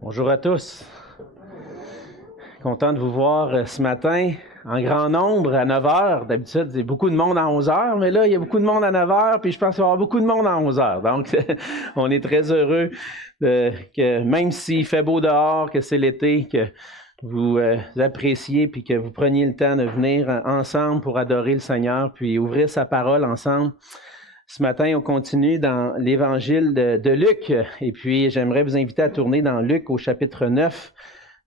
Bonjour à tous. Content de vous voir ce matin en grand nombre à 9 heures. D'habitude, il y a beaucoup de monde à 11 heures, mais là, il y a beaucoup de monde à 9 heures, puis je pense qu'il va y avoir beaucoup de monde à 11 heures. Donc, on est très heureux que même s'il fait beau dehors, que c'est l'été, que vous appréciez, puis que vous preniez le temps de venir ensemble pour adorer le Seigneur, puis ouvrir sa parole ensemble. Ce matin, on continue dans l'Évangile de Luc, et puis j'aimerais vous inviter à tourner dans Luc au chapitre 9,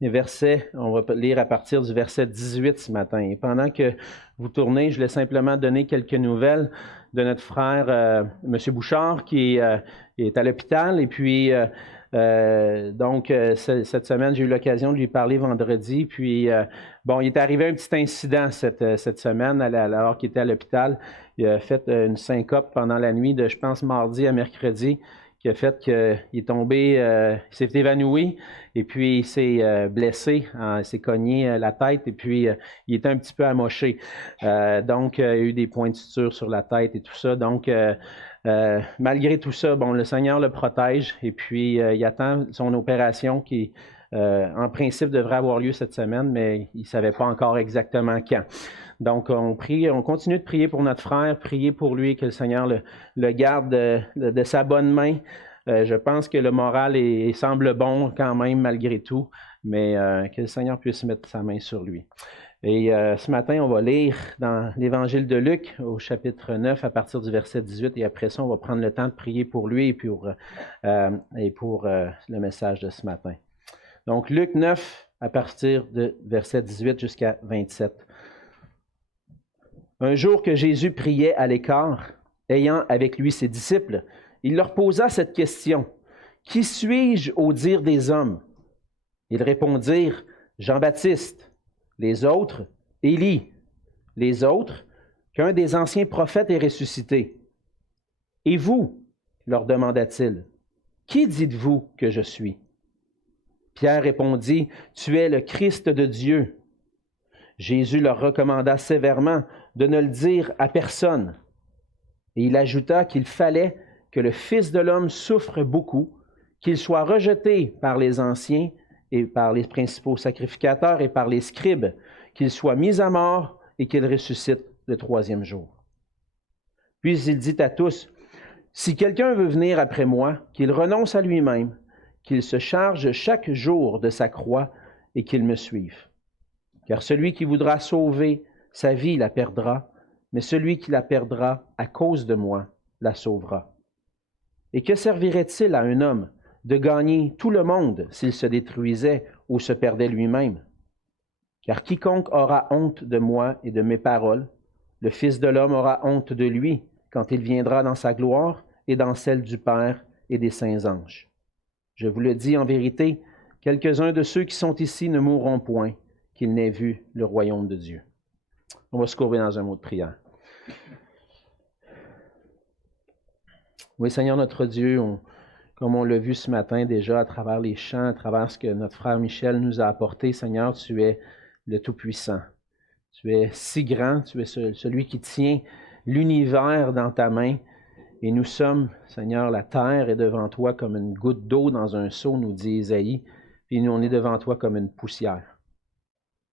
les versets, on va lire à partir du verset 18 ce matin. Et pendant que vous tournez, je voulais simplement donner quelques nouvelles de notre frère, M. Bouchard, qui est à l'hôpital, et puis cette semaine, j'ai eu l'occasion de lui parler vendredi, puis il est arrivé un petit incident cette semaine alors qu'il était à l'hôpital. Il a fait une syncope pendant la nuit de, je pense, mardi à mercredi, qui a fait qu'il est tombé, il s'est évanoui, et puis il s'est blessé, il s'est cogné la tête, et puis il était un petit peu amoché. Donc, il y a eu des points de suture sur la tête et tout ça. Donc, malgré tout ça, le Seigneur le protège, et puis il attend son opération qui, en principe, devrait avoir lieu cette semaine, mais il ne savait pas encore exactement quand. Donc, on continue de prier pour notre frère, prier pour lui, que le Seigneur le garde de sa bonne main. Je pense que le moral semble bon quand même, malgré tout, mais que le Seigneur puisse mettre sa main sur lui. Et ce matin, on va lire dans l'Évangile de Luc, au chapitre 9, à partir du verset 18, et après ça, on va prendre le temps de prier pour lui et pour le message de ce matin. Donc, Luc 9, à partir de verset 18 jusqu'à 27. Un jour que Jésus priait à l'écart, ayant avec lui ses disciples, il leur posa cette question: « Qui suis-je au dire des hommes? » Ils répondirent: « Jean-Baptiste. » Les autres: « Élie. » Les autres: « Qu'un des anciens prophètes est ressuscité. » « Et vous? » leur demanda-t-il. « Qui dites-vous que je suis? » Pierre répondit: « Tu es le Christ de Dieu. » Jésus leur recommanda sévèrement de ne le dire à personne. Et il ajouta qu'il fallait que le Fils de l'homme souffre beaucoup, qu'il soit rejeté par les anciens et par les principaux sacrificateurs et par les scribes, qu'il soit mis à mort et qu'il ressuscite le troisième jour. Puis il dit à tous: « Si quelqu'un veut venir après moi, qu'il renonce à lui-même, qu'il se charge chaque jour de sa croix et qu'il me suive. Car celui qui voudra sauver sa vie la perdra, mais celui qui la perdra à cause de moi la sauvera. Et que servirait-il à un homme de gagner tout le monde s'il se détruisait ou se perdait lui-même? Car quiconque aura honte de moi et de mes paroles, le Fils de l'homme aura honte de lui quand il viendra dans sa gloire et dans celle du Père et des saints anges. Je vous le dis en vérité, quelques-uns de ceux qui sont ici ne mourront point, qu'ils n'aient vu le royaume de Dieu. » On va se courber dans un mot de prière. Oui, Seigneur notre Dieu, comme on l'a vu ce matin déjà à travers les chants, à travers ce que notre frère Michel nous a apporté, Seigneur, tu es le Tout-Puissant. Tu es si grand, tu es celui qui tient l'univers dans ta main. Et nous sommes, Seigneur, la terre est devant toi comme une goutte d'eau dans un seau, nous dit Isaïe, puis nous, on est devant toi comme une poussière.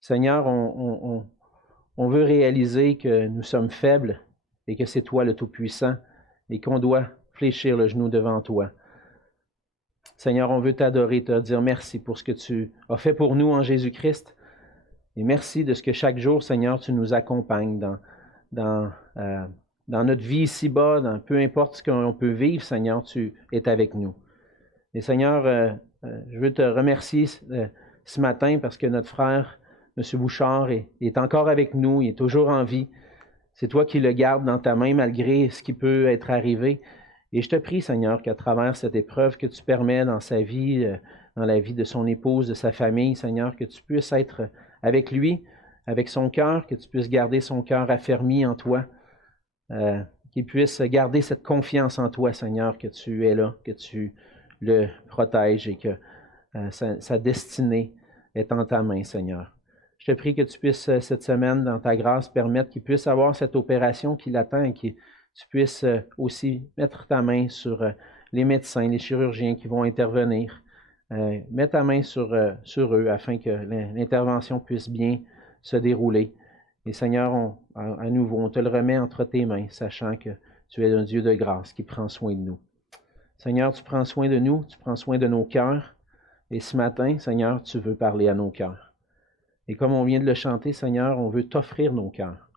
Seigneur, on veut réaliser que nous sommes faibles et que c'est toi le Tout-Puissant et qu'on doit fléchir le genou devant toi. Seigneur, on veut t'adorer, te dire merci pour ce que tu as fait pour nous en Jésus-Christ. Et merci de ce que chaque jour, Seigneur, tu nous accompagnes dans notre vie ici-bas, peu importe ce qu'on peut vivre, Seigneur, tu es avec nous. Et Seigneur, je veux te remercier ce matin parce que notre frère, M. Bouchard, est encore avec nous, il est toujours en vie. C'est toi qui le gardes dans ta main malgré ce qui peut être arrivé. Et je te prie, Seigneur, qu'à travers cette épreuve que tu permets dans sa vie, dans la vie de son épouse, de sa famille, Seigneur, que tu puisses être avec lui, avec son cœur, que tu puisses garder son cœur affermi en toi, qu'il puisse garder cette confiance en toi, Seigneur, que tu es là, que tu le protèges et que sa destinée est en ta main, Seigneur. Je te prie que tu puisses, cette semaine, dans ta grâce, permettre qu'il puisse avoir cette opération qui l'attend et que tu puisses aussi mettre ta main sur les médecins, les chirurgiens qui vont intervenir, Mets ta main sur eux afin que l'intervention puisse bien se dérouler. Et Seigneur, à nouveau, on te le remet entre tes mains, sachant que tu es un Dieu de grâce qui prend soin de nous. Seigneur, tu prends soin de nous, tu prends soin de nos cœurs. Et ce matin, Seigneur, tu veux parler à nos cœurs. Et comme on vient de le chanter, Seigneur, on veut t'offrir nos cœurs.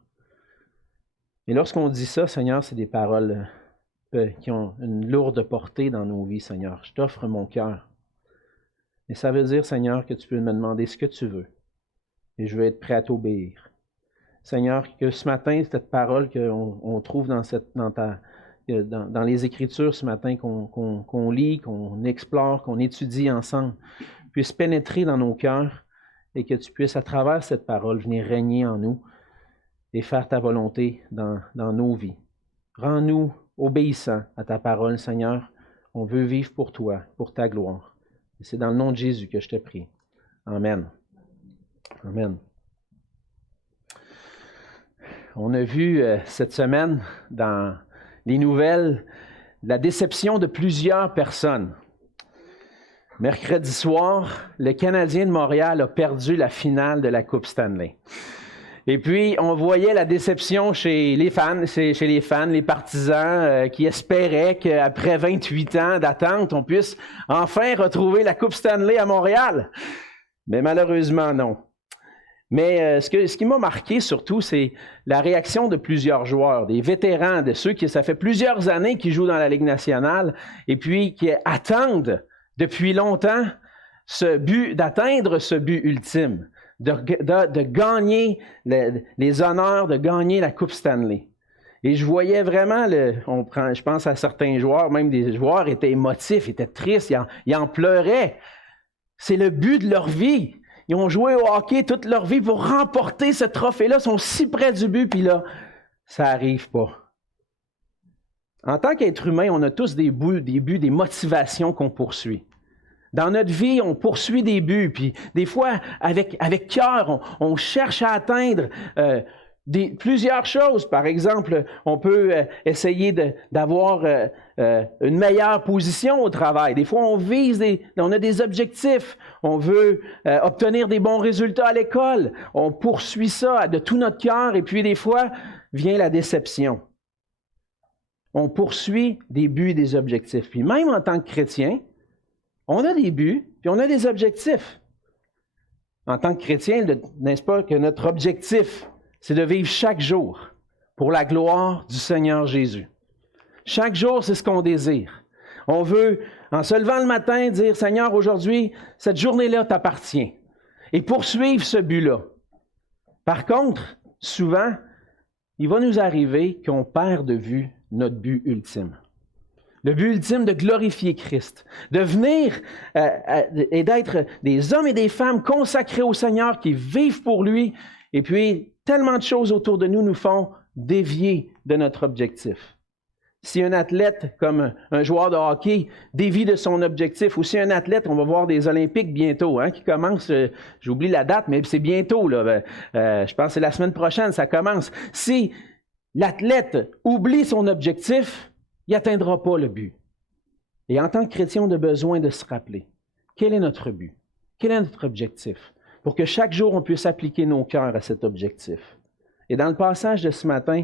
Et lorsqu'on dit ça, Seigneur, c'est des paroles qui ont une lourde portée dans nos vies, Seigneur. Je t'offre mon cœur. Et ça veut dire, Seigneur, que tu peux me demander ce que tu veux. Et je veux être prêt à t'obéir. Seigneur, que ce matin, cette parole qu'on trouve dans les Écritures ce matin, qu'on lit, qu'on explore, qu'on étudie ensemble, puisse pénétrer dans nos cœurs et que tu puisses, à travers cette parole, venir régner en nous et faire ta volonté dans nos vies. Rends-nous obéissants à ta parole, Seigneur. On veut vivre pour toi, pour ta gloire. Et c'est dans le nom de Jésus que je te prie. Amen. Amen. On a vu cette semaine dans les nouvelles la déception de plusieurs personnes. Mercredi soir, le Canadien de Montréal a perdu la finale de la Coupe Stanley. Et puis, on voyait la déception chez les fans, les partisans qui espéraient qu'après 28 ans d'attente, on puisse enfin retrouver la Coupe Stanley à Montréal. Mais malheureusement, non. Mais ce qui m'a marqué surtout, c'est la réaction de plusieurs joueurs, des vétérans, de ceux qui, ça fait plusieurs années qu'ils jouent dans la Ligue nationale et puis qui attendent depuis longtemps d'atteindre ce but ultime, de gagner les honneurs, de gagner la Coupe Stanley. Et je voyais vraiment, je pense à certains joueurs, même des joueurs étaient émotifs, étaient tristes, ils en pleuraient. C'est le but de leur vie. Ils ont joué au hockey toute leur vie pour remporter ce trophée-là. Ils sont si près du but, puis là, ça n'arrive pas. En tant qu'être humain, on a tous des buts, des motivations qu'on poursuit. Dans notre vie, on poursuit des buts, puis des fois, avec cœur, on cherche à atteindre plusieurs choses. Par exemple, on peut essayer d'avoir une meilleure position au travail. Des fois, on a des objectifs. On veut obtenir des bons résultats à l'école. On poursuit ça de tout notre cœur et puis des fois, vient la déception. On poursuit des buts et des objectifs. Puis même en tant que chrétien, on a des buts puis on a des objectifs. En tant que chrétien, n'est-ce pas que notre objectif, c'est de vivre chaque jour pour la gloire du Seigneur Jésus. Chaque jour, c'est ce qu'on désire. On veut, en se levant le matin, dire « Seigneur, aujourd'hui, cette journée-là t'appartient. » Et poursuivre ce but-là. Par contre, souvent, il va nous arriver qu'on perd de vue notre but ultime. Le but ultime de glorifier Christ, de venir et d'être des hommes et des femmes consacrés au Seigneur qui vivent pour lui. Et puis, tellement de choses autour de nous nous font dévier de notre objectif. Si un athlète, comme un joueur de hockey, dévie de son objectif, ou si un athlète, on va voir des Olympiques bientôt, qui commencent, j'oublie la date, mais c'est bientôt, là, je pense que c'est la semaine prochaine, ça commence. Si l'athlète oublie son objectif, il n'atteindra pas le but. Et en tant que chrétien, on a besoin de se rappeler, quel est notre but? Quel est notre objectif? Pour que chaque jour, on puisse appliquer nos cœurs à cet objectif. Et dans le passage de ce matin,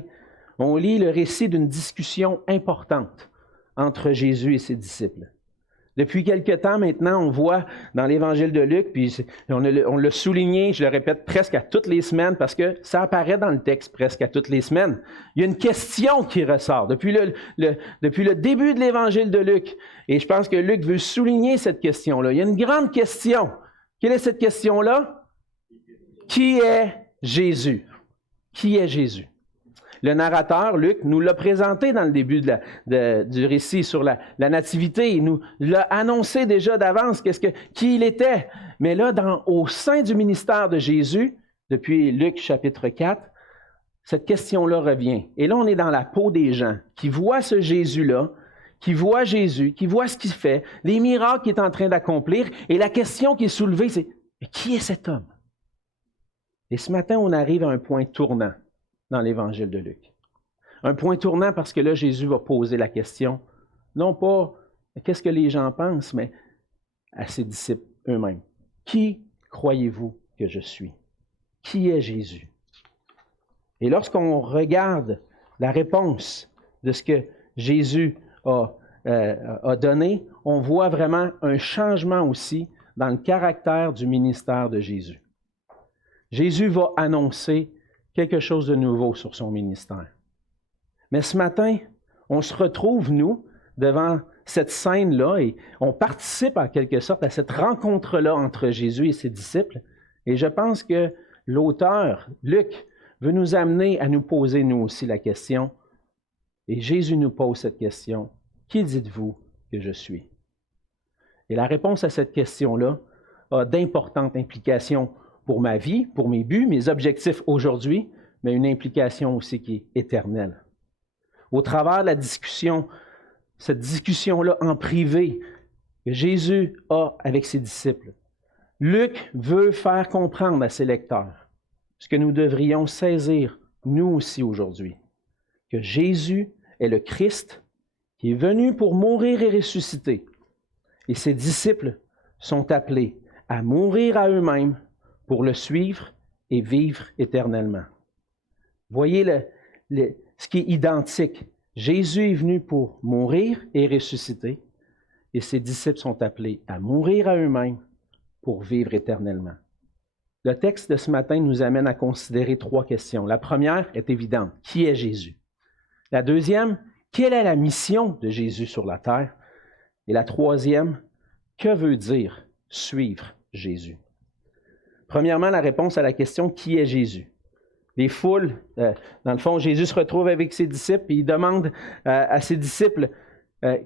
on lit le récit d'une discussion importante entre Jésus et ses disciples. Depuis quelque temps maintenant, on voit dans l'Évangile de Luc, puis on l'a souligné, je le répète presque à toutes les semaines, parce que ça apparaît dans le texte presque à toutes les semaines. Il y a une question qui ressort depuis le début de l'Évangile de Luc. Et je pense que Luc veut souligner cette question-là. Il y a une grande question. Quelle est cette question-là? Qui est Jésus? Qui est Jésus? Le narrateur, Luc, nous l'a présenté dans le début du récit sur la nativité. Il nous l'a annoncé déjà d'avance qui il était. Mais là, au sein du ministère de Jésus, depuis Luc chapitre 4, cette question-là revient. Et là, on est dans la peau des gens qui voient ce Jésus-là, qui voient Jésus, qui voient ce qu'il fait, les miracles qu'il est en train d'accomplir. Et la question qui est soulevée, c'est « Mais qui est cet homme? » Et ce matin, on arrive à un point tournant dans l'Évangile de Luc. Un point tournant parce que là, Jésus va poser la question, non pas « Qu'est-ce que les gens pensent? » mais à ses disciples eux-mêmes. Qui croyez-vous que je suis? Qui est Jésus? Et lorsqu'on regarde la réponse de ce que Jésus a donné, on voit vraiment un changement aussi dans le caractère du ministère de Jésus. Jésus va annoncer quelque chose de nouveau sur son ministère. Mais ce matin, on se retrouve, nous, devant cette scène-là et on participe en quelque sorte à cette rencontre-là entre Jésus et ses disciples. Et je pense que l'auteur, Luc, veut nous amener à nous poser nous aussi la question. Et Jésus nous pose cette question. Qui dites-vous que je suis? Et la réponse à cette question-là a d'importantes implications pour ma vie, pour mes buts, mes objectifs aujourd'hui, mais une implication aussi qui est éternelle. Au travers de la discussion, cette discussion-là en privé que Jésus a avec ses disciples, Luc veut faire comprendre à ses lecteurs ce que nous devrions saisir, nous aussi aujourd'hui, que Jésus est le Christ qui est venu pour mourir et ressusciter. Et ses disciples sont appelés à mourir à eux-mêmes pour le suivre et vivre éternellement. Voyez ce qui est identique. Jésus est venu pour mourir et ressusciter, et ses disciples sont appelés à mourir à eux-mêmes pour vivre éternellement. Le texte de ce matin nous amène à considérer 3 questions. La première est évidente. Qui est Jésus? La deuxième, quelle est la mission de Jésus sur la terre? Et la troisième, que veut dire suivre Jésus? Premièrement, la réponse à la question « Qui est Jésus ?» Les foules, dans le fond, Jésus se retrouve avec ses disciples et il demande à ses disciples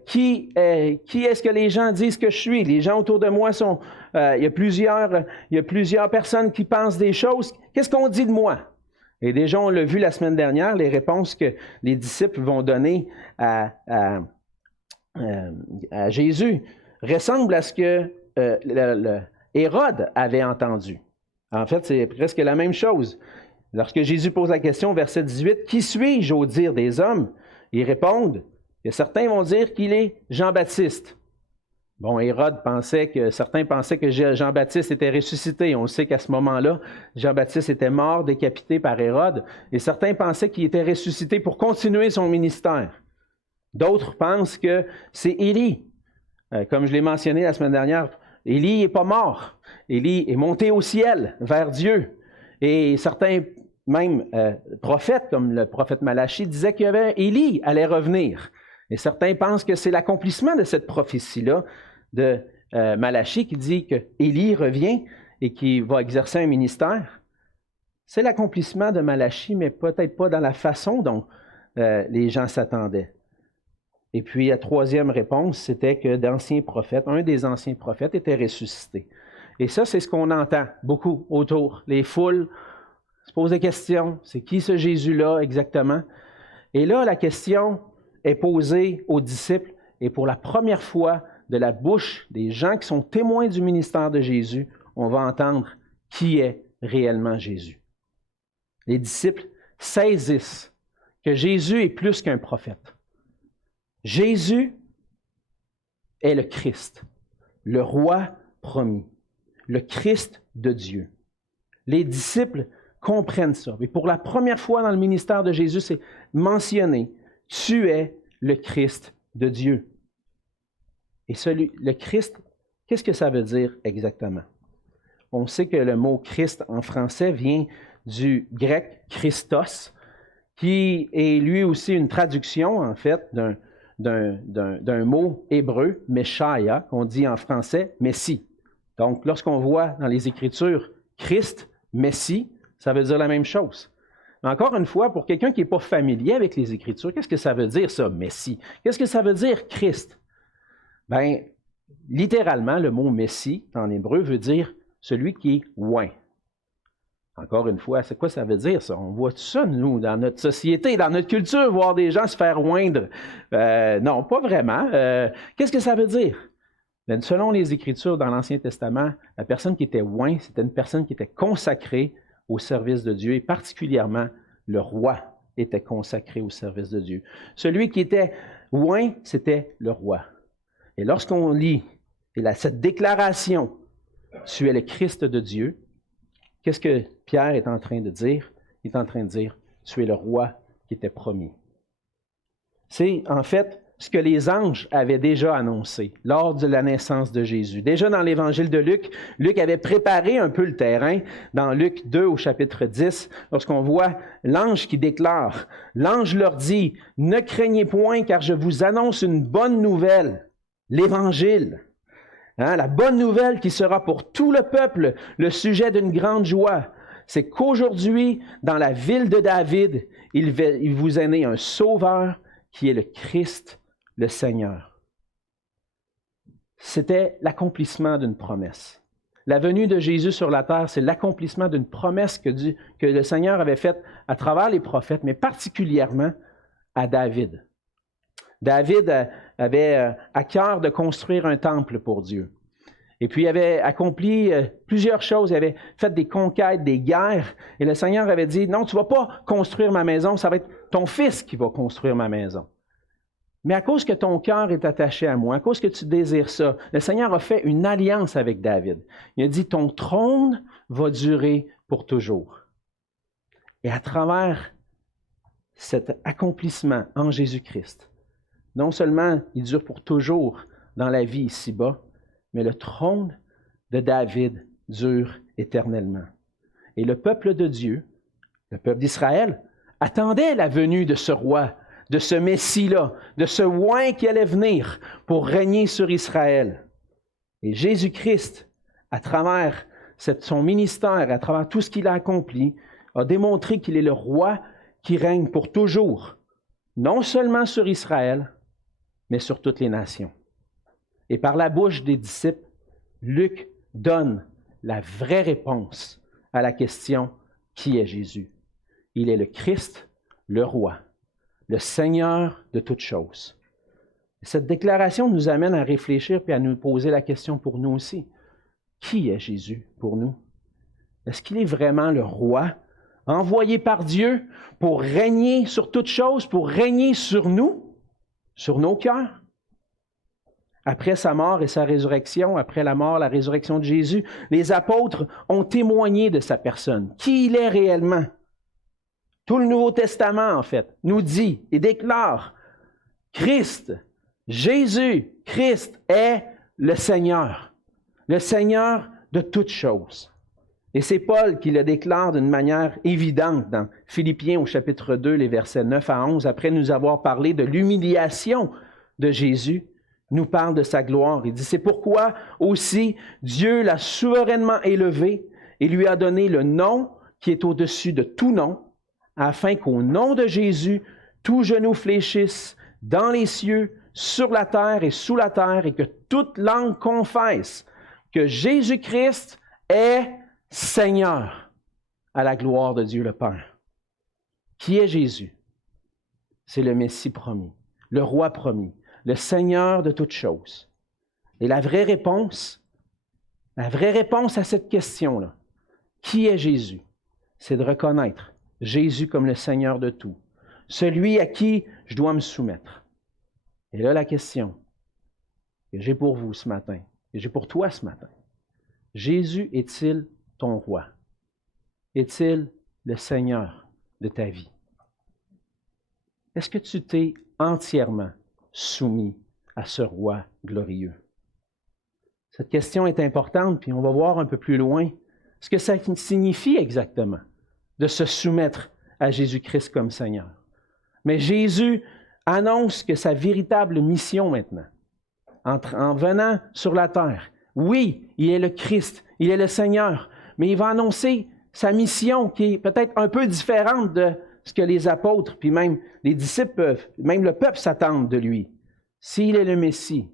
qui est-ce que les gens disent que je suis? Les gens autour de moi sont... il y a plusieurs personnes qui pensent des choses. Qu'est-ce qu'on dit de moi? Et déjà, on l'a vu la semaine dernière, les réponses que les disciples vont donner à Jésus ressemblent à ce que Hérode avait entendu. En fait, c'est presque la même chose. Lorsque Jésus pose la question, verset 18, « Qui suis-je au dire des hommes? » Ils répondent, et certains vont dire qu'il est Jean-Baptiste. Bon, certains pensaient que Jean-Baptiste était ressuscité. On sait qu'à ce moment-là, Jean-Baptiste était mort, décapité par Hérode, et certains pensaient qu'il était ressuscité pour continuer son ministère. D'autres pensent que c'est Élie. Comme je l'ai mentionné la semaine dernière, Élie n'est pas mort. Élie est monté au ciel vers Dieu. Et certains, même prophètes, comme le prophète Malachie, disaient qu'Élie allait revenir. Et certains pensent que c'est l'accomplissement de cette prophétie-là de Malachie qui dit qu'Élie revient et qu'il va exercer un ministère. C'est l'accomplissement de Malachie, mais peut-être pas dans la façon dont les gens s'attendaient. Et puis la troisième réponse, c'était que un des anciens prophètes était ressuscité. Et ça, c'est ce qu'on entend beaucoup autour. Les foules se posent des questions. C'est qui ce Jésus-là exactement? Et là, la question est posée aux disciples. Et pour la première fois, de la bouche des gens qui sont témoins du ministère de Jésus, on va entendre qui est réellement Jésus. Les disciples saisissent que Jésus est plus qu'un prophète. Jésus est le Christ, le roi promis, le Christ de Dieu. Les disciples comprennent ça. Et pour la première fois dans le ministère de Jésus, c'est mentionné, tu es le Christ de Dieu. Et le Christ, qu'est-ce que ça veut dire exactement? On sait que le mot Christ en français vient du grec Christos, qui est lui aussi une traduction, en fait, d'un mot hébreu, Meshaya, qu'on dit en français Messie. Donc, lorsqu'on voit dans les Écritures Christ, Messie, ça veut dire la même chose. Mais encore une fois, pour quelqu'un qui n'est pas familier avec les Écritures, qu'est-ce que ça veut dire, ça, Messie? Qu'est-ce que ça veut dire, Christ? Bien, littéralement, le mot Messie, en hébreu, veut dire celui qui est oint. Encore une fois, c'est quoi ça veut dire, ça? On voit tout ça, nous, dans notre société, dans notre culture, voir des gens se faire oindre. Non, pas vraiment. Qu'est-ce que ça veut dire? Bien, selon les Écritures dans l'Ancien Testament, la personne qui était oint, c'était une personne qui était consacrée au service de Dieu, et particulièrement, le roi était consacré au service de Dieu. Celui qui était oint, c'était le roi. Et lorsqu'on lit Et cette déclaration, tu es le Christ de Dieu, qu'est-ce que Pierre est en train de dire? Il est en train de dire, tu es le roi qui était promis. C'est en fait ce que les anges avaient déjà annoncé lors de la naissance de Jésus. Déjà dans l'évangile de Luc, Luc avait préparé un peu le terrain dans Luc 2 au chapitre 10, lorsqu'on voit l'ange qui déclare, l'ange leur dit, « Ne craignez point car je vous annonce une bonne nouvelle, l'évangile. » La bonne nouvelle qui sera pour tout le peuple le sujet d'une grande joie, c'est qu'aujourd'hui, dans la ville de David, il vous est né un sauveur qui est le Christ, le Seigneur. C'était l'accomplissement d'une promesse. La venue de Jésus sur la terre, c'est l'accomplissement d'une promesse que le Seigneur avait faite à travers les prophètes, mais particulièrement à David. David avait à cœur de construire un temple pour Dieu. Et puis, il avait accompli plusieurs choses. Il avait fait des conquêtes, des guerres. Et le Seigneur avait dit, non, tu ne vas pas construire ma maison, ça va être ton fils qui va construire ma maison. Mais à cause que ton cœur est attaché à moi, à cause que tu désires ça, le Seigneur a fait une alliance avec David. Il a dit, ton trône va durer pour toujours. Et à travers cet accomplissement en Jésus-Christ, non seulement il dure pour toujours dans la vie ici-bas, mais le trône de David dure éternellement. Et le peuple de Dieu, le peuple d'Israël, attendait la venue de ce roi, de ce Messie-là, de ce oint qui allait venir pour régner sur Israël. Et Jésus-Christ, à travers son ministère, à travers tout ce qu'il a accompli, a démontré qu'il est le roi qui règne pour toujours, non seulement sur Israël, mais sur toutes les nations. Et par la bouche des disciples, Luc donne la vraie réponse à la question « Qui est Jésus? » Il est le Christ, le roi, le Seigneur de toutes choses. Cette déclaration nous amène à réfléchir et à nous poser la question pour nous aussi. Qui est Jésus pour nous? Est-ce qu'il est vraiment le roi, envoyé par Dieu pour régner sur toutes choses, pour régner sur nous, sur nos cœurs? Après sa mort et sa résurrection, après la mort, la résurrection de Jésus, les apôtres ont témoigné de sa personne, qui il est réellement. Tout le Nouveau Testament, en fait, nous dit et déclare Christ, Jésus, Christ est le Seigneur de toutes choses. Et c'est Paul qui le déclare d'une manière évidente dans Philippiens au chapitre 2, les versets 9 à 11, après nous avoir parlé de l'humiliation de Jésus, nous parle de sa gloire. Il dit, c'est pourquoi aussi Dieu l'a souverainement élevé et lui a donné le nom qui est au-dessus de tout nom, afin qu'au nom de Jésus, tout genou fléchisse dans les cieux, sur la terre et sous la terre, et que toute langue confesse que Jésus-Christ est Seigneur, à la gloire de Dieu le Père. Qui est Jésus? C'est le Messie promis, le roi promis, le Seigneur de toutes choses. Et la vraie réponse à cette question-là, qui est Jésus? C'est de reconnaître Jésus comme le Seigneur de tout, celui à qui je dois me soumettre. Et là, la question que j'ai pour vous ce matin, que j'ai pour toi ce matin, Jésus est-il ton roi? Est-il le Seigneur de ta vie? Est-ce que tu t'es entièrement soumis à ce roi glorieux? Cette question est importante, puis on va voir un peu plus loin ce que ça signifie exactement de se soumettre à Jésus-Christ comme Seigneur. Mais Jésus annonce que sa véritable mission maintenant, en venant sur la terre, oui, il est le Christ, il est le Seigneur, mais il va annoncer sa mission qui est peut-être un peu différente de ce que les apôtres, puis même les disciples peuvent, même le peuple s'attendent de lui. S'il est le Messie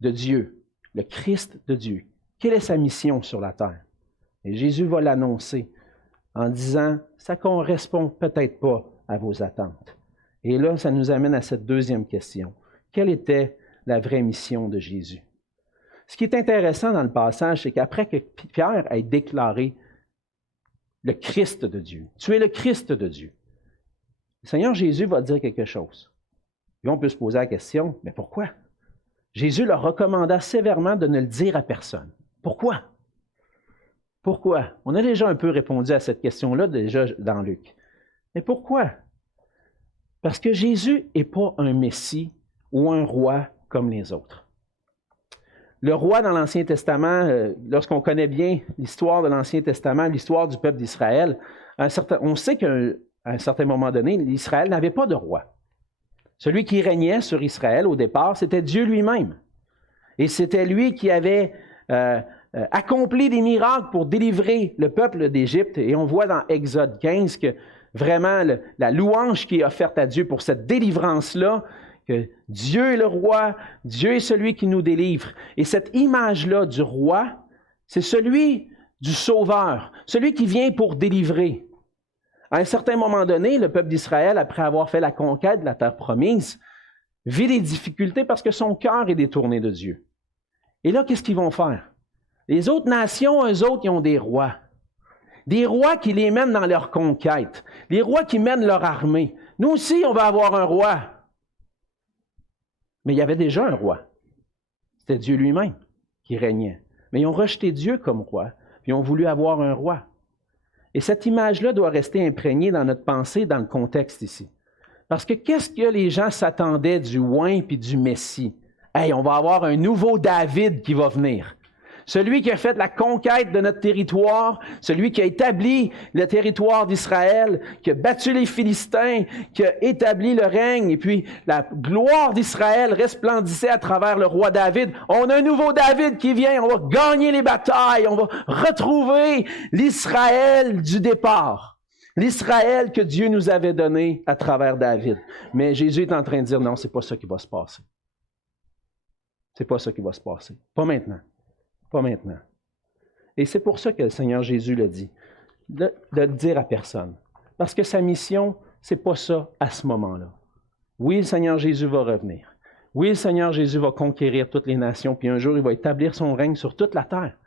de Dieu, le Christ de Dieu, quelle est sa mission sur la terre? Et Jésus va l'annoncer en disant, ça ne correspond peut-être pas à vos attentes. Et là, ça nous amène à cette deuxième question. Quelle était la vraie mission de Jésus? Ce qui est intéressant dans le passage, c'est qu'après que Pierre ait déclaré le Christ de Dieu, tu es le Christ de Dieu, le Seigneur Jésus va dire quelque chose. Et on peut se poser la question, mais pourquoi? Jésus leur recommanda sévèrement de ne le dire à personne. Pourquoi? Pourquoi? On a déjà un peu répondu à cette question-là déjà dans Luc. Mais pourquoi? Parce que Jésus n'est pas un Messie ou un roi comme les autres. Le roi dans l'Ancien Testament, lorsqu'on connaît bien l'histoire de l'Ancien Testament, l'histoire du peuple d'Israël, on sait qu'à un certain moment donné, Israël n'avait pas de roi. Celui qui régnait sur Israël au départ, c'était Dieu lui-même. Et c'était lui qui avait accompli des miracles pour délivrer le peuple d'Égypte. Et on voit dans Exode 15 que vraiment la louange qui est offerte à Dieu pour cette délivrance-là, que Dieu est le roi, Dieu est celui qui nous délivre. Et cette image-là du roi, c'est celui du sauveur, celui qui vient pour délivrer. À un certain moment donné, le peuple d'Israël, après avoir fait la conquête de la terre promise, vit des difficultés parce que son cœur est détourné de Dieu. Et là, qu'est-ce qu'ils vont faire? Les autres nations, eux autres, ils ont des rois. Des rois qui les mènent dans leur conquête. Des rois qui mènent leur armée. Nous aussi, on va avoir un roi. Mais il y avait déjà un roi. C'était Dieu lui-même qui régnait. Mais ils ont rejeté Dieu comme roi, puis ils ont voulu avoir un roi. Et cette image-là doit rester imprégnée dans notre pensée, dans le contexte ici. Parce que qu'est-ce que les gens s'attendaient du oint puis du Messie? Hey, on va avoir un nouveau David qui va venir. Celui qui a fait la conquête de notre territoire, celui qui a établi le territoire d'Israël, qui a battu les Philistins, qui a établi le règne, et puis la gloire d'Israël resplendissait à travers le roi David. On a un nouveau David qui vient, on va gagner les batailles, on va retrouver l'Israël du départ. L'Israël que Dieu nous avait donné à travers David. Mais Jésus est en train de dire non, c'est pas ça qui va se passer. C'est pas ça qui va se passer. Pas maintenant. Pas maintenant. Et c'est pour ça que le Seigneur Jésus l'a dit, de le dire à personne. Parce que sa mission, c'est pas ça à ce moment-là. Oui, le Seigneur Jésus va revenir. Oui, le Seigneur Jésus va conquérir toutes les nations, puis un jour, il va établir son règne sur toute la terre.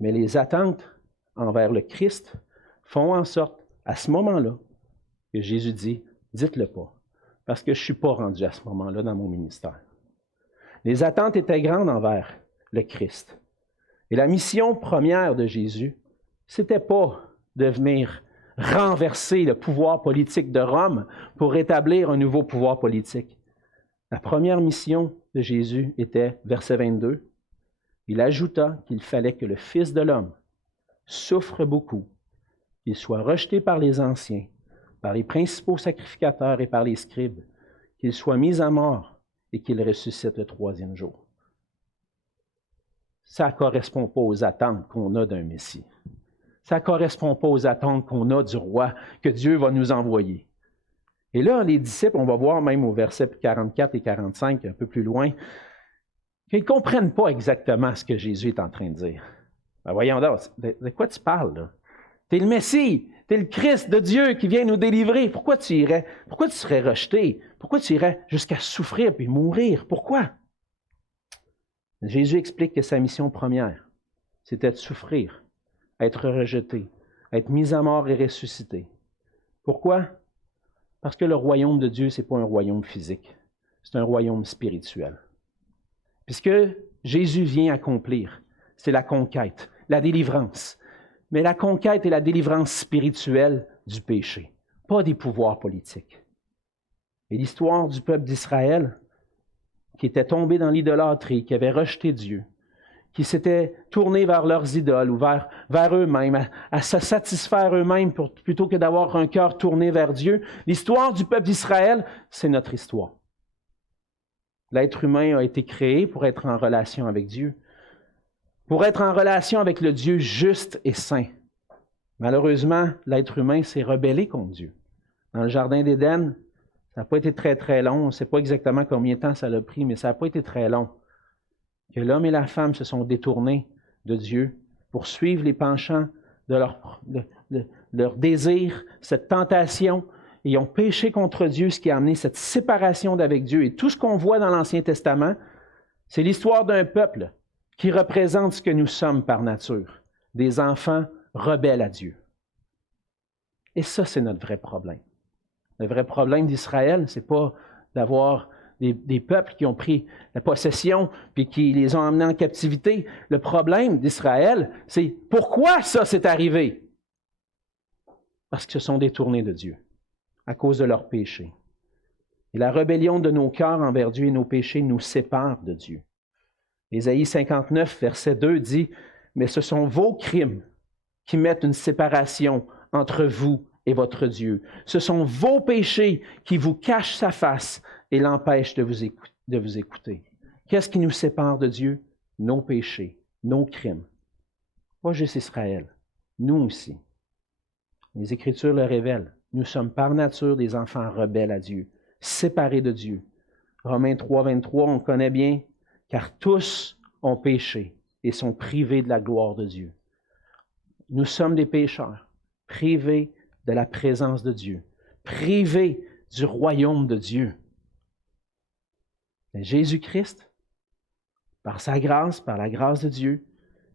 Mais les attentes envers le Christ font en sorte, à ce moment-là, que Jésus dit, dites-le pas, parce que je ne suis pas rendu à ce moment-là dans mon ministère. Les attentes étaient grandes envers le Christ. Et la mission première de Jésus, c'était pas de venir renverser le pouvoir politique de Rome pour établir un nouveau pouvoir politique. La première mission de Jésus était, verset 22, il ajouta qu'il fallait que le Fils de l'homme souffre beaucoup, qu'il soit rejeté par les anciens, par les principaux sacrificateurs et par les scribes, qu'il soit mis à mort et qu'il ressuscite le troisième jour. Ça ne correspond pas aux attentes qu'on a d'un Messie. Ça ne correspond pas aux attentes qu'on a du roi que Dieu va nous envoyer. Et là, les disciples, on va voir même au verset 44 et 45, un peu plus loin, qu'ils ne comprennent pas exactement ce que Jésus est en train de dire. Ben voyons donc, de quoi tu parles, là? Tu es le Messie, tu es le Christ de Dieu qui vient nous délivrer. Pourquoi tu serais rejeté? Pourquoi tu irais jusqu'à souffrir puis mourir? Pourquoi? Jésus explique que sa mission première, c'était de souffrir, être rejeté, être mis à mort et ressuscité. Pourquoi? Parce que le royaume de Dieu, ce n'est pas un royaume physique, c'est un royaume spirituel. Puisque Jésus vient accomplir, c'est la conquête, la délivrance. Mais la conquête et la délivrance spirituelle du péché, pas des pouvoirs politiques. Et l'histoire du peuple d'Israël, qui était tombé dans l'idolâtrie, qui avait rejeté Dieu, qui s'étaient tournés vers leurs idoles ou vers eux-mêmes, à se satisfaire eux-mêmes plutôt que d'avoir un cœur tourné vers Dieu. L'histoire du peuple d'Israël, c'est notre histoire. L'être humain a été créé pour être en relation avec Dieu, pour être en relation avec le Dieu juste et saint. Malheureusement, l'être humain s'est rebellé contre Dieu. Dans le jardin d'Éden, ça n'a pas été très, très long. On ne sait pas exactement combien de temps ça a pris, mais ça n'a pas été très long. Que l'homme et la femme se sont détournés de Dieu pour suivre les penchants de leur désir, cette tentation. Et ils ont péché contre Dieu, ce qui a amené cette séparation d'avec Dieu. Et tout ce qu'on voit dans l'Ancien Testament, c'est l'histoire d'un peuple qui représente ce que nous sommes par nature, des enfants rebelles à Dieu. Et ça, c'est notre vrai problème. Le vrai problème d'Israël, ce n'est pas d'avoir des peuples qui ont pris la possession puis qui les ont emmenés en captivité. Le problème d'Israël, c'est pourquoi ça s'est arrivé? Parce qu'ils se sont détournés de Dieu à cause de leurs péchés. Et la rébellion de nos cœurs envers Dieu et nos péchés nous séparent de Dieu. Ésaïe 59, verset 2 dit, « Mais ce sont vos crimes qui mettent une séparation entre vous et votre Dieu. Ce sont vos péchés qui vous cachent sa face et l'empêchent de vous écouter. » Qu'est-ce qui nous sépare de Dieu? Nos péchés, nos crimes. Pas juste Israël, nous aussi. Les Écritures le révèlent. Nous sommes par nature des enfants rebelles à Dieu, séparés de Dieu. Romains 3, 23, on connaît bien, « Car tous ont péché et sont privés de la gloire de Dieu. » Nous sommes des pécheurs, privés de la présence de Dieu, privés du royaume de Dieu. Mais Jésus-Christ, par sa grâce, par la grâce de Dieu,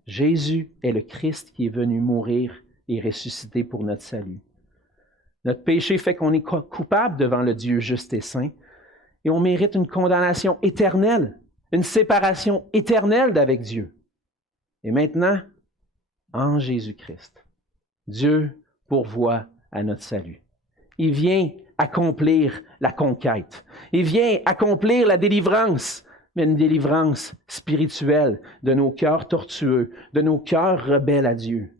Jésus est le Christ qui est venu mourir et ressusciter pour notre salut. Notre péché fait qu'on est coupable devant le Dieu juste et saint et on mérite une condamnation éternelle, une séparation éternelle d'avec Dieu. Et maintenant, en Jésus-Christ, Dieu pourvoit à notre salut. Il vient accomplir la conquête. Il vient accomplir la délivrance, mais une délivrance spirituelle de nos cœurs tortueux, de nos cœurs rebelles à Dieu.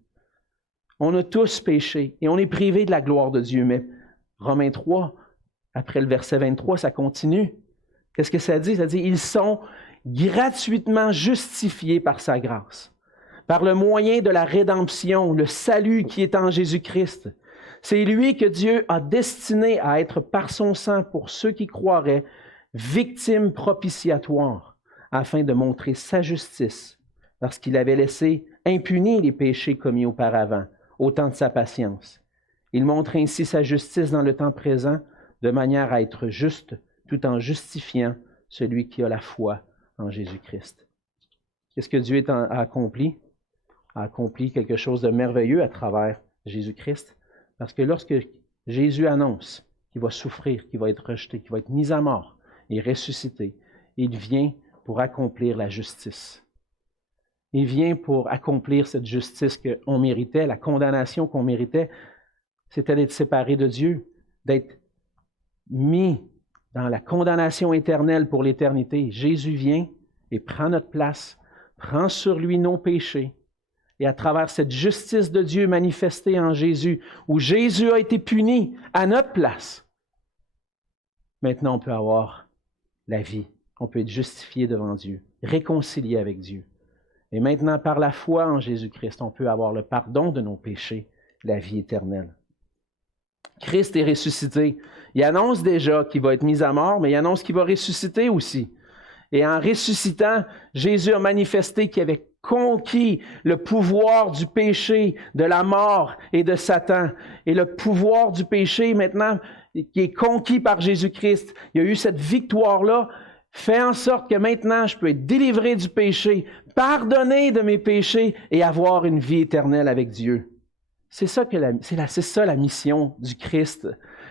On a tous péché et on est privé de la gloire de Dieu, mais Romains 3, après le verset 23, ça continue. Qu'est-ce que ça dit? Ça dit, ils sont gratuitement justifiés par sa grâce, par le moyen de la rédemption, le salut qui est en Jésus-Christ. C'est lui que Dieu a destiné à être par son sang pour ceux qui croiraient, victime propitiatoire, afin de montrer sa justice, parce qu'il avait laissé impunis les péchés commis auparavant, au temps de sa patience. Il montre ainsi sa justice dans le temps présent, de manière à être juste, tout en justifiant celui qui a la foi en Jésus-Christ. Qu'est-ce que Dieu a accompli? A accompli quelque chose de merveilleux à travers Jésus-Christ. Parce que lorsque Jésus annonce qu'il va souffrir, qu'il va être rejeté, qu'il va être mis à mort et ressuscité, il vient pour accomplir la justice. Il vient pour accomplir cette justice qu'on méritait, la condamnation qu'on méritait, c'était d'être séparé de Dieu, d'être mis dans la condamnation éternelle pour l'éternité. Jésus vient et prend notre place, prend sur lui nos péchés, et à travers cette justice de Dieu manifestée en Jésus, où Jésus a été puni à notre place, maintenant on peut avoir la vie, on peut être justifié devant Dieu, réconcilié avec Dieu. Et maintenant, par la foi en Jésus-Christ, on peut avoir le pardon de nos péchés, la vie éternelle. Christ est ressuscité. Il annonce déjà qu'il va être mis à mort, mais il annonce qu'il va ressusciter aussi. Et en ressuscitant, Jésus a manifesté qu'il avait conquis le pouvoir du péché, de la mort et de Satan. Et le pouvoir du péché, maintenant, qui est conquis par Jésus-Christ, il y a eu cette victoire-là, fait en sorte que maintenant, je peux être délivré du péché, pardonné de mes péchés et avoir une vie éternelle avec Dieu. C'est ça la mission du Christ.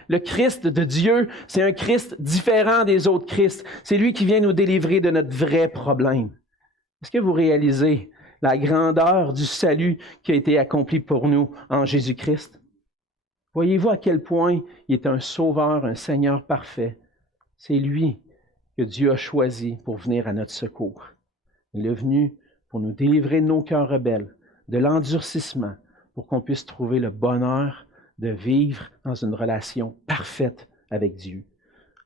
Le Christ de Dieu, c'est un Christ différent des autres Christs. C'est lui qui vient nous délivrer de notre vrai problème. Est-ce que vous réalisez la grandeur du salut qui a été accompli pour nous en Jésus-Christ? Voyez-vous à quel point il est un sauveur, un Seigneur parfait. C'est lui que Dieu a choisi pour venir à notre secours. Il est venu pour nous délivrer de nos cœurs rebelles, de l'endurcissement, pour qu'on puisse trouver le bonheur de vivre dans une relation parfaite avec Dieu.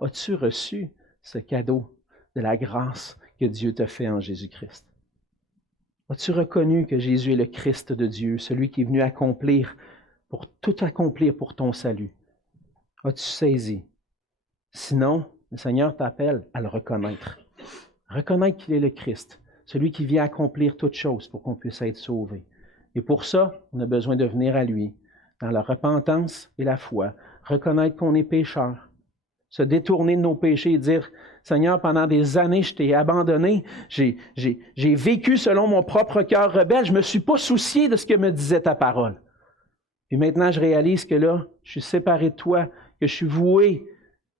As-tu reçu ce cadeau de la grâce que Dieu t'a fait en Jésus-Christ? As-tu reconnu que Jésus est le Christ de Dieu, celui qui est venu tout accomplir pour ton salut? As-tu saisi? Sinon, le Seigneur t'appelle à le reconnaître. Reconnaître qu'il est le Christ, celui qui vient accomplir toutes choses pour qu'on puisse être sauvé. Et pour ça, on a besoin de venir à lui, dans la repentance et la foi, reconnaître qu'on est pécheur, se détourner de nos péchés et dire, Seigneur, pendant des années, je t'ai abandonné, j'ai vécu selon mon propre cœur rebelle, je ne me suis pas soucié de ce que me disait ta parole. Puis maintenant, je réalise que là, je suis séparé de toi, que je suis voué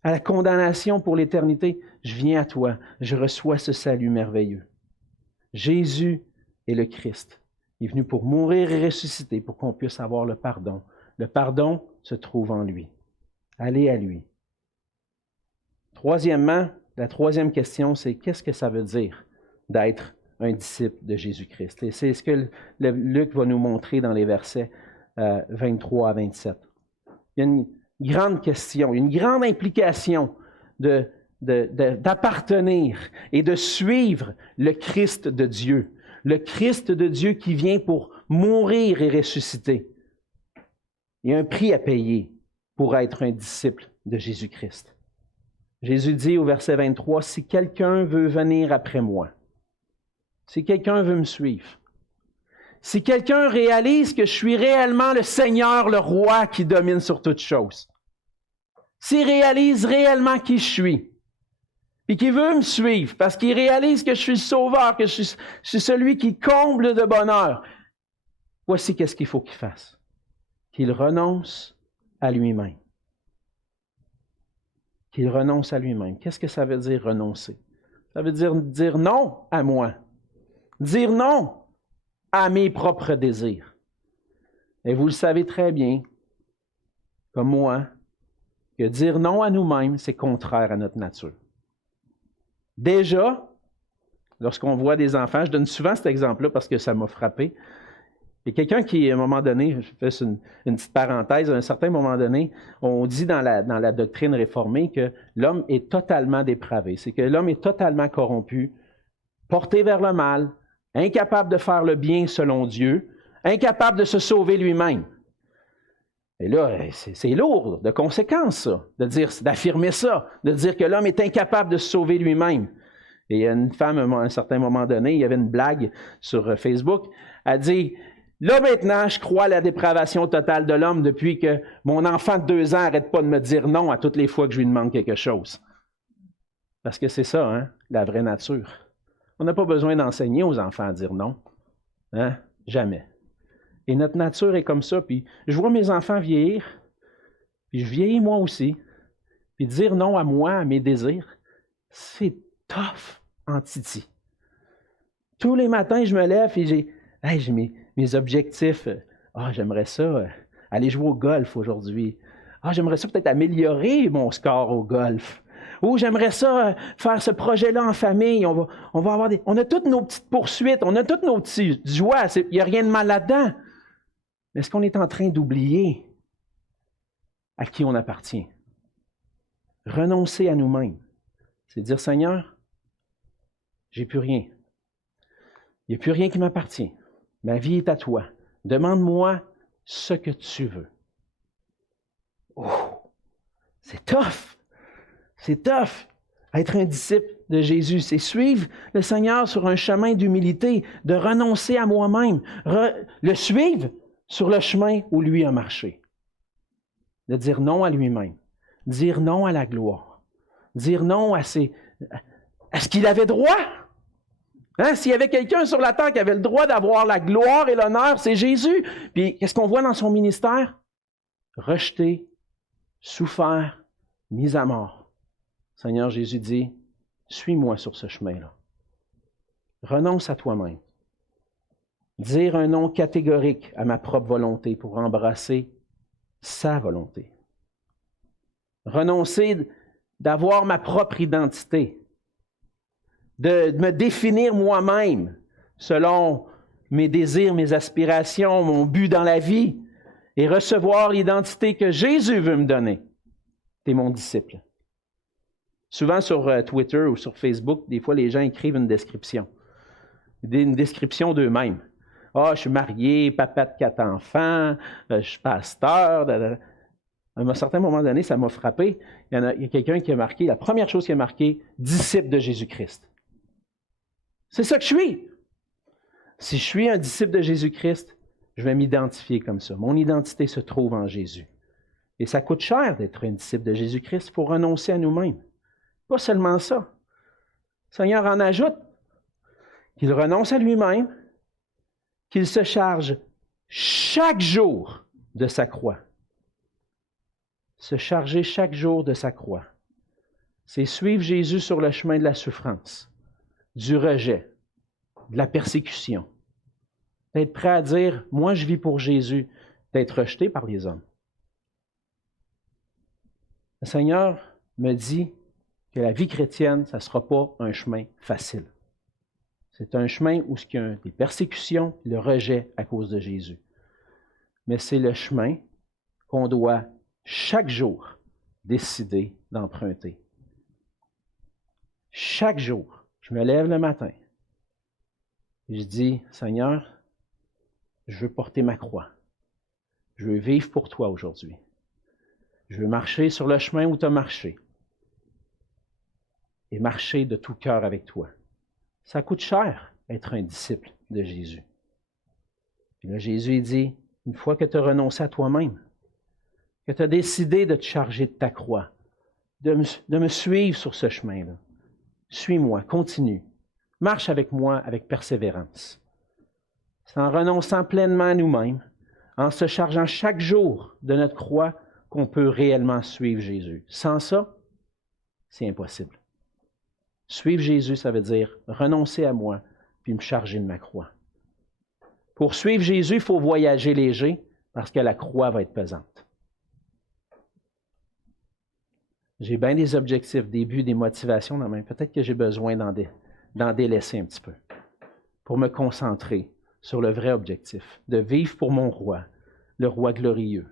à la condamnation pour l'éternité, je viens à toi, je reçois ce salut merveilleux. Jésus est le Christ. Il est venu pour mourir et ressusciter, pour qu'on puisse avoir le pardon. Le pardon se trouve en lui. Allez à lui. Troisièmement, la troisième question, c'est qu'est-ce que ça veut dire d'être un disciple de Jésus-Christ? Et c'est ce que Luc va nous montrer dans les versets 23 à 27. Il y a une grande question, une grande implication d'appartenir et de suivre le Christ de Dieu. Le Christ de Dieu qui vient pour mourir et ressusciter. Il y a un prix à payer pour être un disciple de Jésus-Christ. Jésus dit au verset 23, « Si quelqu'un veut venir après moi, si quelqu'un veut me suivre, si quelqu'un réalise que je suis réellement le Seigneur, le Roi qui domine sur toutes choses, s'il réalise réellement qui je suis, et qu'il veut me suivre parce qu'il réalise que je suis le Sauveur, que je suis celui qui comble de bonheur, voici qu'est-ce qu'il faut qu'il fasse. Qu'il renonce à lui-même. Qu'il renonce à lui-même. Qu'est-ce que ça veut dire renoncer? Ça veut dire non à moi. Dire non à mes propres désirs. Et vous le savez très bien, comme moi, que dire non à nous-mêmes, c'est contraire à notre nature. Déjà, lorsqu'on voit des enfants, je donne souvent cet exemple-là parce que ça m'a frappé. Il y a quelqu'un qui, à un moment donné, je fais une petite parenthèse, à un certain moment donné, on dit dans la doctrine réformée que l'homme est totalement dépravé. C'est que l'homme est totalement corrompu, porté vers le mal, incapable de faire le bien selon Dieu, incapable de se sauver lui-même. Et là, c'est lourd de conséquences, ça, d'affirmer ça, de dire que l'homme est incapable de se sauver lui-même. Et il y a une femme, à un certain moment donné, il y avait une blague sur Facebook, elle dit « Là maintenant, je crois à la dépravation totale de l'homme depuis que mon enfant de 2 ans n'arrête pas de me dire non à toutes les fois que je lui demande quelque chose. » Parce que c'est ça, hein, la vraie nature. On n'a pas besoin d'enseigner aux enfants à dire non. Hein? Jamais. Et notre nature est comme ça. Puis je vois mes enfants vieillir, puis je vieillis moi aussi. Puis dire non à moi, à mes désirs, c'est tough en titi. Tous les matins, je me lève et j'ai mes objectifs. J'aimerais ça aller jouer au golf aujourd'hui. J'aimerais ça peut-être améliorer mon score au golf. Ou j'aimerais ça faire ce projet-là en famille. On va avoir on a toutes nos petites poursuites, on a toutes nos petits joies. Il n'y a rien de mal là-dedans. Mais est-ce qu'on est en train d'oublier à qui on appartient? Renoncer à nous-mêmes. C'est dire, Seigneur, j'ai plus rien. Il n'y a plus rien qui m'appartient. Ma vie est à toi. Demande-moi ce que tu veux. Oh, c'est tough. C'est tough. Être un disciple de Jésus, c'est suivre le Seigneur sur un chemin d'humilité, de renoncer à moi-même, le suivre sur le chemin où lui a marché. De dire non à lui-même, dire non à la gloire, dire non à ce qu'il avait droit. Hein? S'il y avait quelqu'un sur la terre qui avait le droit d'avoir la gloire et l'honneur, c'est Jésus. Puis qu'est-ce qu'on voit dans son ministère? Rejeté, souffert, mis à mort. Seigneur Jésus dit, suis-moi sur ce chemin-là. Renonce à toi-même. Dire un non catégorique à ma propre volonté pour embrasser sa volonté. Renoncer d'avoir ma propre identité. De me définir moi-même selon mes désirs, mes aspirations, mon but dans la vie et recevoir l'identité que Jésus veut me donner. Tu es mon disciple. Souvent sur Twitter ou sur Facebook, des fois les gens écrivent une description d'eux-mêmes. Je suis marié, papa de 4 enfants, je suis pasteur. À un certain moment donné, ça m'a frappé. Il y a quelqu'un qui a marqué, la première chose qui a marqué, disciple de Jésus-Christ. C'est ça que je suis. Si je suis un disciple de Jésus-Christ, je vais m'identifier comme ça. Mon identité se trouve en Jésus. Et ça coûte cher d'être un disciple de Jésus-Christ. Il faut renoncer à nous-mêmes. Pas seulement ça. Le Seigneur en ajoute qu'il renonce à lui-même, qu'il se charge chaque jour de sa croix. Se charger chaque jour de sa croix. C'est suivre Jésus sur le chemin de la souffrance, du rejet, de la persécution. D'être prêt à dire, moi je vis pour Jésus, d'être rejeté par les hommes. Le Seigneur me dit que la vie chrétienne, ça ne sera pas un chemin facile. C'est un chemin où il y a des persécutions, le rejet à cause de Jésus. Mais c'est le chemin qu'on doit chaque jour décider d'emprunter. Chaque jour, je me lève le matin et je dis, Seigneur, je veux porter ma croix. Je veux vivre pour toi aujourd'hui. Je veux marcher sur le chemin où tu as marché. Et marcher de tout cœur avec toi. Ça coûte cher être un disciple de Jésus. Puis là, Jésus dit, une fois que tu as renoncé à toi-même, que tu as décidé de te charger de ta croix, de me suivre sur ce chemin-là, suis-moi, continue. Marche avec moi avec persévérance. C'est en renonçant pleinement à nous-mêmes, en se chargeant chaque jour de notre croix, qu'on peut réellement suivre Jésus. Sans ça, c'est impossible. Suivre Jésus, ça veut dire renoncer à moi, puis me charger de ma croix. Pour suivre Jésus, il faut voyager léger, parce que la croix va être pesante. J'ai bien des objectifs, des buts, des motivations dans ma vie. Peut-être que j'ai besoin d'en délaisser un petit peu, pour me concentrer sur le vrai objectif, de vivre pour mon roi, le roi glorieux,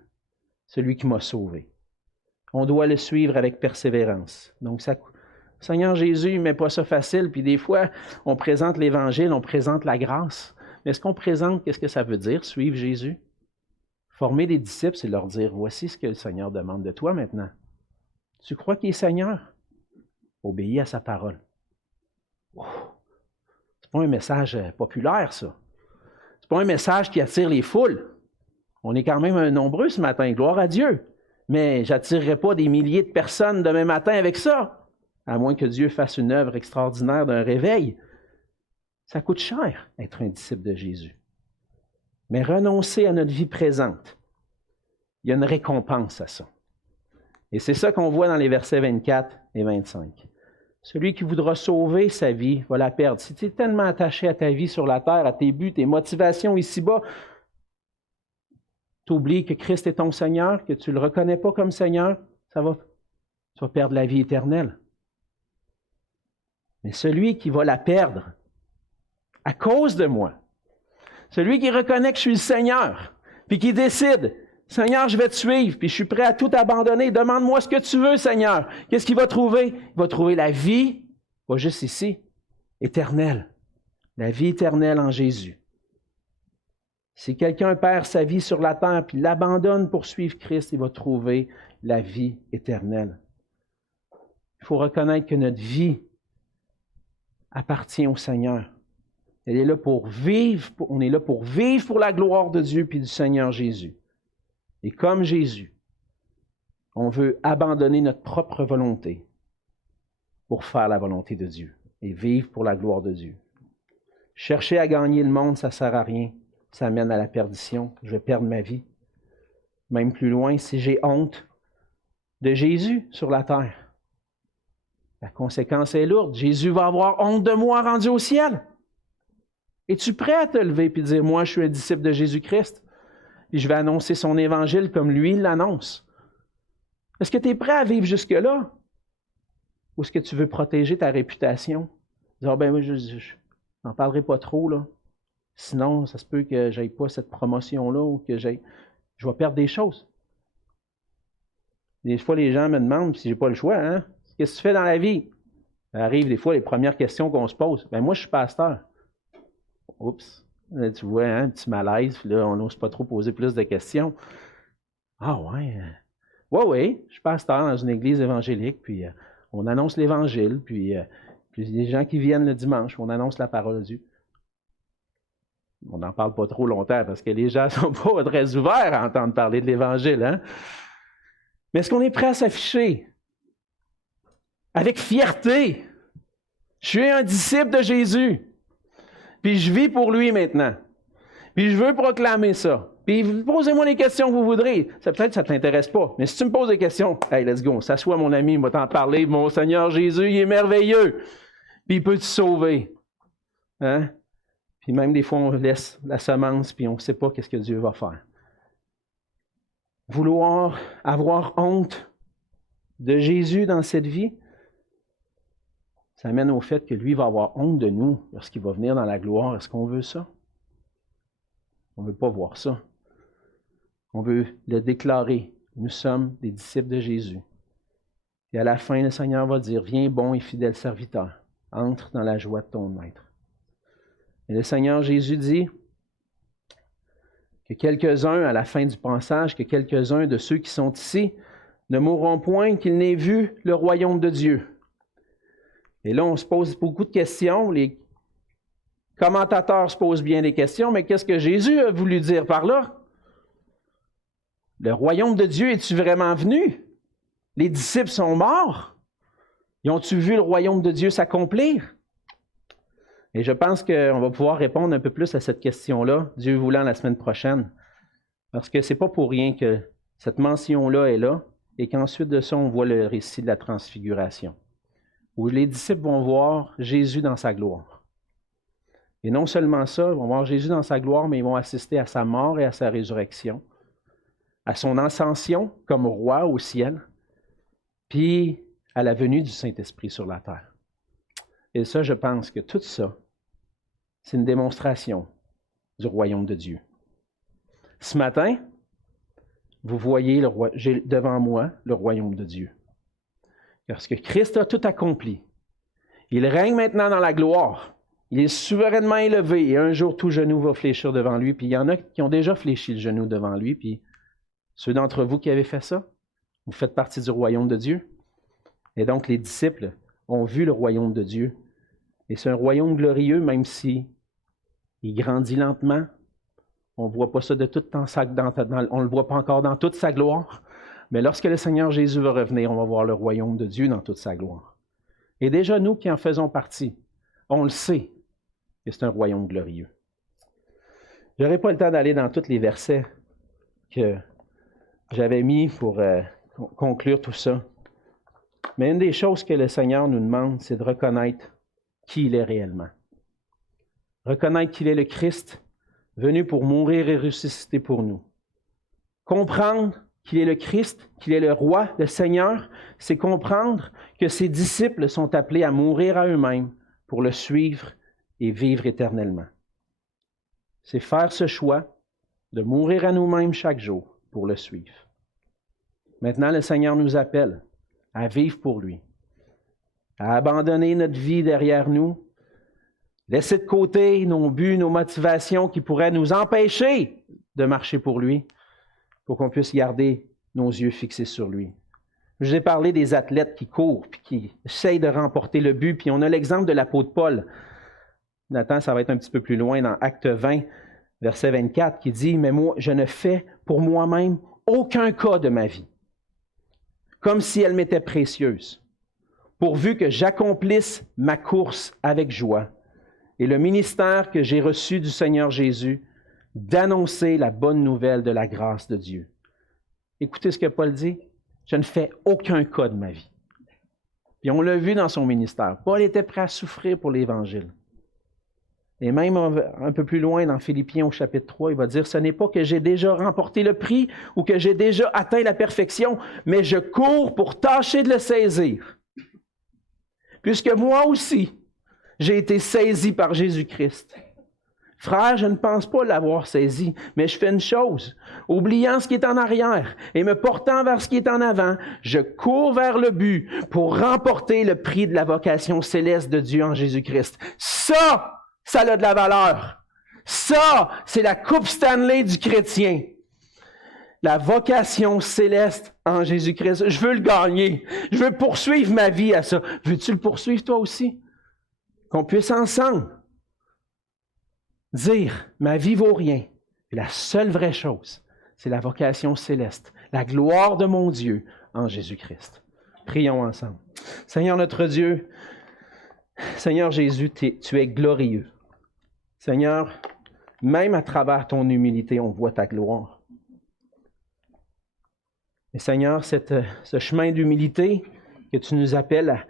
celui qui m'a sauvé. On doit le suivre avec persévérance. Donc, Seigneur Jésus, il ne met pas ça facile, puis des fois, on présente l'Évangile, on présente la grâce. Mais est-ce qu'on présente, qu'est-ce que ça veut dire, suivre Jésus? Former des disciples, c'est leur dire, voici ce que le Seigneur demande de toi maintenant. Tu crois qu'il est Seigneur? Obéis à sa parole. Oh, c'est pas un message populaire, ça. C'est pas un message qui attire les foules. On est quand même nombreux ce matin, gloire à Dieu. Mais je n'attirerai pas des milliers de personnes demain matin avec ça, à moins que Dieu fasse une œuvre extraordinaire d'un réveil. Ça coûte cher, être un disciple de Jésus. Mais renoncer à notre vie présente, il y a une récompense à ça. Et c'est ça qu'on voit dans les versets 24 et 25. Celui qui voudra sauver sa vie va la perdre. Si tu es tellement attaché à ta vie sur la terre, à tes buts, tes motivations ici-bas, tu oublies que Christ est ton Seigneur, que tu ne le reconnais pas comme Seigneur, tu vas perdre la vie éternelle. Mais celui qui va la perdre à cause de moi, celui qui reconnaît que je suis le Seigneur, puis qui décide, Seigneur, je vais te suivre, puis je suis prêt à tout abandonner, demande-moi ce que tu veux, Seigneur. Qu'est-ce qu'il va trouver? Il va trouver la vie, pas juste ici, éternelle. La vie éternelle en Jésus. Si quelqu'un perd sa vie sur la terre puis l'abandonne pour suivre Christ, il va trouver la vie éternelle. Il faut reconnaître que notre vie appartient au Seigneur. Elle est là pour vivre, on est là pour vivre pour la gloire de Dieu puis du Seigneur Jésus. Et comme Jésus, on veut abandonner notre propre volonté pour faire la volonté de Dieu et vivre pour la gloire de Dieu. Chercher à gagner le monde, ça ne sert à rien. Ça mène à la perdition. Je vais perdre ma vie. Même plus loin, si j'ai honte de Jésus sur la terre, la conséquence est lourde. Jésus va avoir honte de moi rendu au ciel. Es-tu prêt à te lever et dire, moi, je suis un disciple de Jésus-Christ et je vais annoncer son évangile comme lui l'annonce? Est-ce que tu es prêt à vivre jusque-là? Ou est-ce que tu veux protéger ta réputation? Dire, ben moi, je n'en parlerai pas trop, là. Sinon, ça se peut que je n'aie pas cette promotion-là ou que je vais perdre des choses. Des fois, les gens me demandent si je n'ai pas le choix. Hein? Qu'est-ce que tu fais dans la vie? Ça arrive des fois les premières questions qu'on se pose. Ben moi, je suis pasteur. Oups. Là, tu vois, hein, un petit malaise. Puis là, on n'ose pas trop poser plus de questions. Ah ouais. Oui, je suis pasteur dans une église évangélique. Puis on annonce l'évangile. Puis les gens qui viennent le dimanche, on annonce la parole de Dieu. On n'en parle pas trop longtemps parce que les gens ne sont pas très ouverts à entendre parler de l'Évangile. Hein? Mais est-ce qu'on est prêt à s'afficher avec fierté? Je suis un disciple de Jésus. Puis je vis pour lui maintenant. Puis je veux proclamer ça. Puis posez-moi les questions que vous voudrez. Peut-être que ça ne t'intéresse pas. Mais si tu me poses des questions, hey, let's go, s'assois mon ami, il va t'en parler. Mon Seigneur Jésus, il est merveilleux. Puis il peut te sauver. Hein? Puis même des fois, on laisse la semence, puis on ne sait pas qu'est-ce que Dieu va faire. Vouloir avoir honte de Jésus dans cette vie, ça amène au fait que lui va avoir honte de nous lorsqu'il va venir dans la gloire. Est-ce qu'on veut ça? On ne veut pas voir ça. On veut le déclarer. Nous sommes des disciples de Jésus. Et à la fin, le Seigneur va dire, « Viens bon et fidèle serviteur, entre dans la joie de ton maître. » Et le Seigneur Jésus dit que quelques-uns, à la fin du passage, que quelques-uns de ceux qui sont ici ne mourront point qu'ils n'aient vu le royaume de Dieu. Et là, on se pose beaucoup de questions. Les commentateurs se posent bien des questions, mais qu'est-ce que Jésus a voulu dire par là? Le royaume de Dieu, es-tu vraiment venu? Les disciples sont morts? Ils ont-tu vu le royaume de Dieu s'accomplir? Et je pense qu'on va pouvoir répondre un peu plus à cette question-là, Dieu voulant, la semaine prochaine. Parce que ce n'est pas pour rien que cette mention-là est là, et qu'ensuite de ça, on voit le récit de la transfiguration, où les disciples vont voir Jésus dans sa gloire. Et non seulement ça, ils vont voir Jésus dans sa gloire, mais ils vont assister à sa mort et à sa résurrection, à son ascension comme roi au ciel, puis à la venue du Saint-Esprit sur la terre. Et ça, je pense que tout ça, c'est une démonstration du royaume de Dieu. Ce matin, vous voyez j'ai devant moi le royaume de Dieu. Parce que Christ a tout accompli. Il règne maintenant dans la gloire. Il est souverainement élevé et un jour tout genou va fléchir devant lui. Puis il y en a qui ont déjà fléchi le genou devant lui. Puis ceux d'entre vous qui avez fait ça, vous faites partie du royaume de Dieu. Et donc les disciples ont vu le royaume de Dieu. Et c'est un royaume glorieux, même si il grandit lentement. On ne voit pas ça de tout temps, on ne le voit pas encore dans toute sa gloire. Mais lorsque le Seigneur Jésus va revenir, on va voir le royaume de Dieu dans toute sa gloire. Et déjà, nous qui en faisons partie, on le sait que c'est un royaume glorieux. Je n'aurai pas le temps d'aller dans tous les versets que j'avais mis pour conclure tout ça. Mais une des choses que le Seigneur nous demande, c'est de reconnaître qui il est réellement. Reconnaître qu'il est le Christ, venu pour mourir et ressusciter pour nous. Comprendre qu'il est le Christ, qu'il est le roi, le Seigneur, c'est comprendre que ses disciples sont appelés à mourir à eux-mêmes pour le suivre et vivre éternellement. C'est faire ce choix de mourir à nous-mêmes chaque jour pour le suivre. Maintenant, le Seigneur nous appelle à vivre pour lui, à abandonner notre vie derrière nous, laisser de côté nos buts, nos motivations qui pourraient nous empêcher de marcher pour lui, pour qu'on puisse garder nos yeux fixés sur lui. Je vous ai parlé des athlètes qui courent puis qui essayent de remporter le but, puis on a l'exemple de l'apôtre Paul. Nathan, ça va être un petit peu plus loin dans Acte 20, verset 24, qui dit « Mais moi, je ne fais pour moi-même aucun cas de ma vie, comme si elle m'était précieuse, pourvu que j'accomplisse ma course avec joie et le ministère que j'ai reçu du Seigneur Jésus, d'annoncer la bonne nouvelle de la grâce de Dieu. » Écoutez ce que Paul dit, « Je ne fais aucun cas de ma vie. » Puis on l'a vu dans son ministère. Paul était prêt à souffrir pour l'Évangile. Et même un peu plus loin dans Philippiens au chapitre 3, il va dire, « Ce n'est pas que j'ai déjà remporté le prix ou que j'ai déjà atteint la perfection, mais je cours pour tâcher de le saisir. Puisque moi aussi, j'ai été saisi par Jésus-Christ. Frère, je ne pense pas l'avoir saisi, mais je fais une chose. Oubliant ce qui est en arrière et me portant vers ce qui est en avant, je cours vers le but pour remporter le prix de la vocation céleste de Dieu en Jésus-Christ. Ça a de la valeur. Ça, c'est la coupe Stanley du chrétien. La vocation céleste en Jésus-Christ. Je veux le gagner. Je veux poursuivre ma vie à ça. Veux-tu le poursuivre toi aussi? Qu'on puisse ensemble dire, ma vie vaut rien. Et la seule vraie chose, c'est la vocation céleste, la gloire de mon Dieu en Jésus-Christ. Prions ensemble. Seigneur notre Dieu, Seigneur Jésus, tu es glorieux. Seigneur, Même à travers ton humilité, on voit ta gloire. Et Seigneur, ce chemin d'humilité que tu nous appelles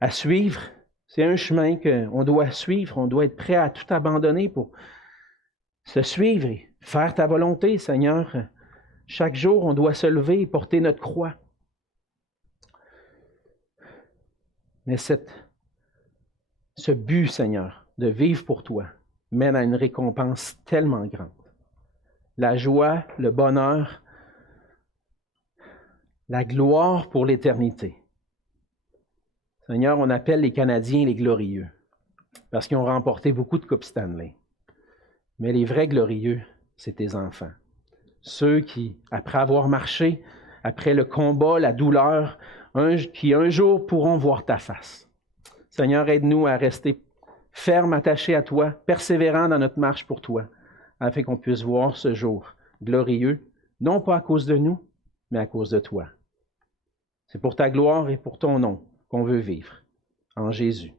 à suivre, c'est un chemin qu'on doit suivre. On doit être prêt à tout abandonner pour se suivre et faire ta volonté, Seigneur. Chaque jour, on doit se lever et porter notre croix. Mais ce but, Seigneur, de vivre pour toi, mène à une récompense tellement grande. La joie, le bonheur, la gloire pour l'éternité. Seigneur, on appelle les Canadiens les glorieux, parce qu'ils ont remporté beaucoup de Coupes Stanley. Mais les vrais glorieux, c'est tes enfants. Ceux qui, après avoir marché, après le combat, la douleur, qui un jour pourront voir ta face. Seigneur, aide-nous à rester fermes, attachés à toi, persévérants dans notre marche pour toi, afin qu'on puisse voir ce jour glorieux, non pas à cause de nous, mais à cause de toi. C'est pour ta gloire et pour ton nom qu'on veut vivre. En Jésus.